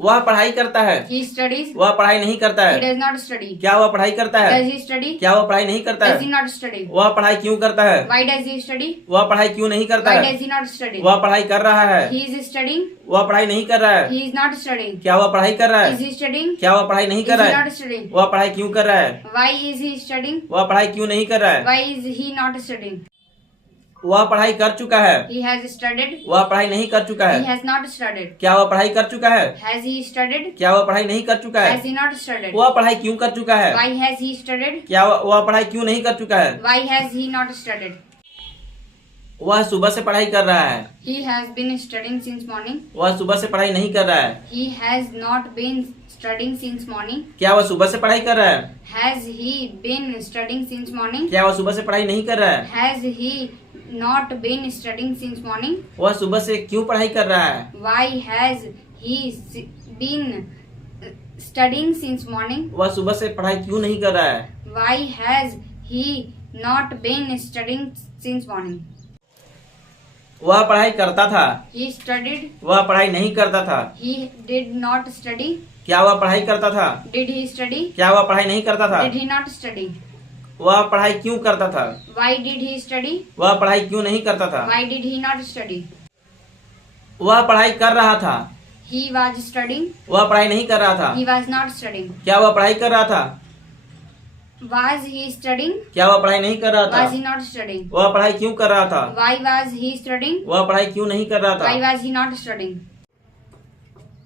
वह पढ़ाई करता है। He studies. वह पढ़ाई नहीं करता He है। does not study. क्या वह पढ़ाई करता है? Does he study? क्या वह पढ़ाई नहीं करता Does he है? not study? वह पढ़ाई क्यों करता है? Why does he study? वह पढ़ाई क्यों नहीं करता Why है? does he not study? वह पढ़ाई कर रहा है। He is studying. वह पढ़ाई नहीं कर रहा है। He is not studying. क्या वह पढ़ाई कर रहा Is है? he studying? क्या वह पढ़ाई नहीं Is कर he रहा है? not studying? वह पढ़ाई क्यों कर रहा है? Why is he studying? वह पढ़ाई क्यों नहीं कर रहा है? Why is he not studying? वह पढ़ाई कर चुका है। He has studied. वह पढ़ाई नहीं कर चुका He है। has not studied. क्या वह पढ़ाई कर चुका है? Has he studied? क्या वह पढ़ाई नहीं कर चुका Has है? he not studied? वह पढ़ाई क्यों कर चुका है? Why has he studied? क्या वह पढ़ाई क्यों नहीं कर चुका है? Why has he not studied? वह सुबह से पढ़ाई कर रहा है। He has been studying since morning. वह सुबह से पढ़ाई नहीं कर रहा है। He has not been studying since morning. क्या वह सुबह से पढ़ाई कर रहा है? Has he been studying since morning? क्या वह सुबह से पढ़ाई नहीं कर रहा है? Has he not been studying since morning? वह सुबह से क्यों पढ़ाई कर रहा है? Why has he been studying since morning? वह सुबह से पढ़ाई क्यों नहीं कर रहा है? Why has he not been studying since morning? वह पढ़ाई करता था। He studied. वह पढ़ाई नहीं करता था। He did not study. क्या वह पढ़ाई करता था? Did he study? क्या वह पढ़ाई नहीं करता था? Did he not study? वह पढ़ाई क्यों करता था? Why did he study? वह पढ़ाई क्यों नहीं करता था? Why did he not study? वह पढ़ाई कर रहा था। He was studying. वह पढ़ाई नहीं कर रहा था। He was not studying. क्या वह पढ़ाई कर रहा था? Was he studying? क्या वह पढ़ाई नहीं कर रहा था? Was he not studying? वह पढ़ाई क्यों कर रहा था? Why was he studying? वह पढ़ाई क्यों नहीं कर रहा Why था? was he not studying?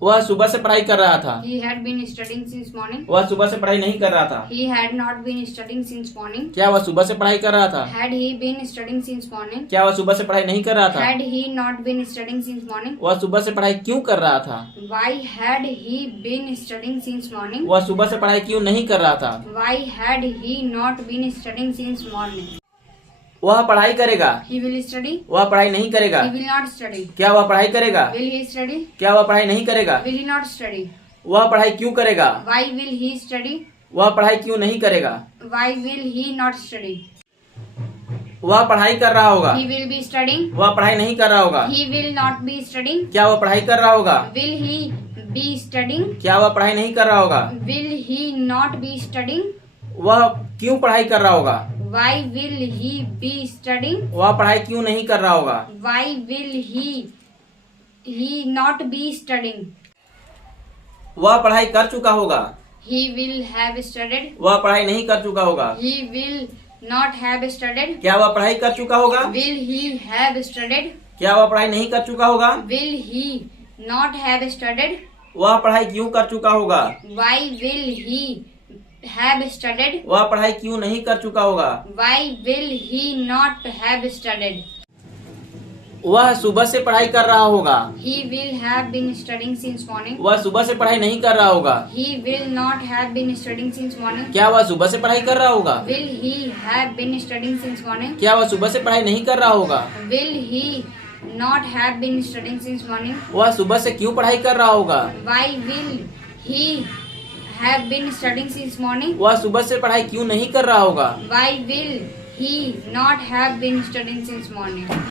वह सुबह से पढ़ाई कर रहा था। He had been studying since morning. वह सुबह से पढ़ाई नहीं कर रहा था। He had not been studying since morning. क्या वह सुबह से पढ़ाई कर रहा था? Had he been studying since morning? क्या वह सुबह से पढ़ाई नहीं कर रहा था? Had he not been studying since morning? वह सुबह से पढ़ाई क्यों कर रहा था? Why had he been studying since morning? वह सुबह से पढ़ाई क्यों नहीं कर रहा था? Why had he not been studying since morning? वह पढ़ाई करेगा। He will study. वह पढ़ाई नहीं करेगा। He will not study. क्या वह पढ़ाई करेगा? Will he study? क्या वह पढ़ाई नहीं करेगा? Will he not study? वह पढ़ाई क्यों करेगा? Why will he study? वह पढ़ाई क्यों नहीं करेगा? Why will he not study? वह पढ़ाई कर रहा होगा। He will be studying. वह पढ़ाई नहीं कर रहा होगा। He will not be studying. क्या वह पढ़ाई कर रहा होगा? Will he be studying? क्या वह पढ़ाई नहीं कर रहा होगा? Will he not be studying? वह क्यों पढ़ाई कर रहा होगा? Why will he be studying? वह पढ़ाई क्यों नहीं कर रहा होगा? Why will he not be studying? वह पढ़ाई कर चुका होगा। He will have studied. वह पढ़ाई नहीं कर चुका होगा। He will not have studied. क्या वह पढ़ाई कर चुका होगा? Will he have studied? क्या वह पढ़ाई नहीं कर चुका होगा? Will he not have studied? वह पढ़ाई क्यों कर चुका होगा? Why will he have studied? वह पढ़ाई क्यों नहीं कर चुका होगा? Why will he not have studied? वह सुबह से पढ़ाई कर रहा होगा। He will have been studying since morning. वह सुबह से पढ़ाई नहीं कर रहा होगा। He will not have been studying since morning. क्या वह सुबह से पढ़ाई कर रहा होगा? Will he have been studying since morning? क्या वह सुबह से पढ़ाई नहीं कर रहा होगा? Will he not have been studying since morning? वह सुबह से क्यों पढ़ाई कर रहा होगा? Why will he have been studying since morning? वह सुबह से पढ़ाई क्यों नहीं कर रहा होगा? Why will he not have been studying since morning?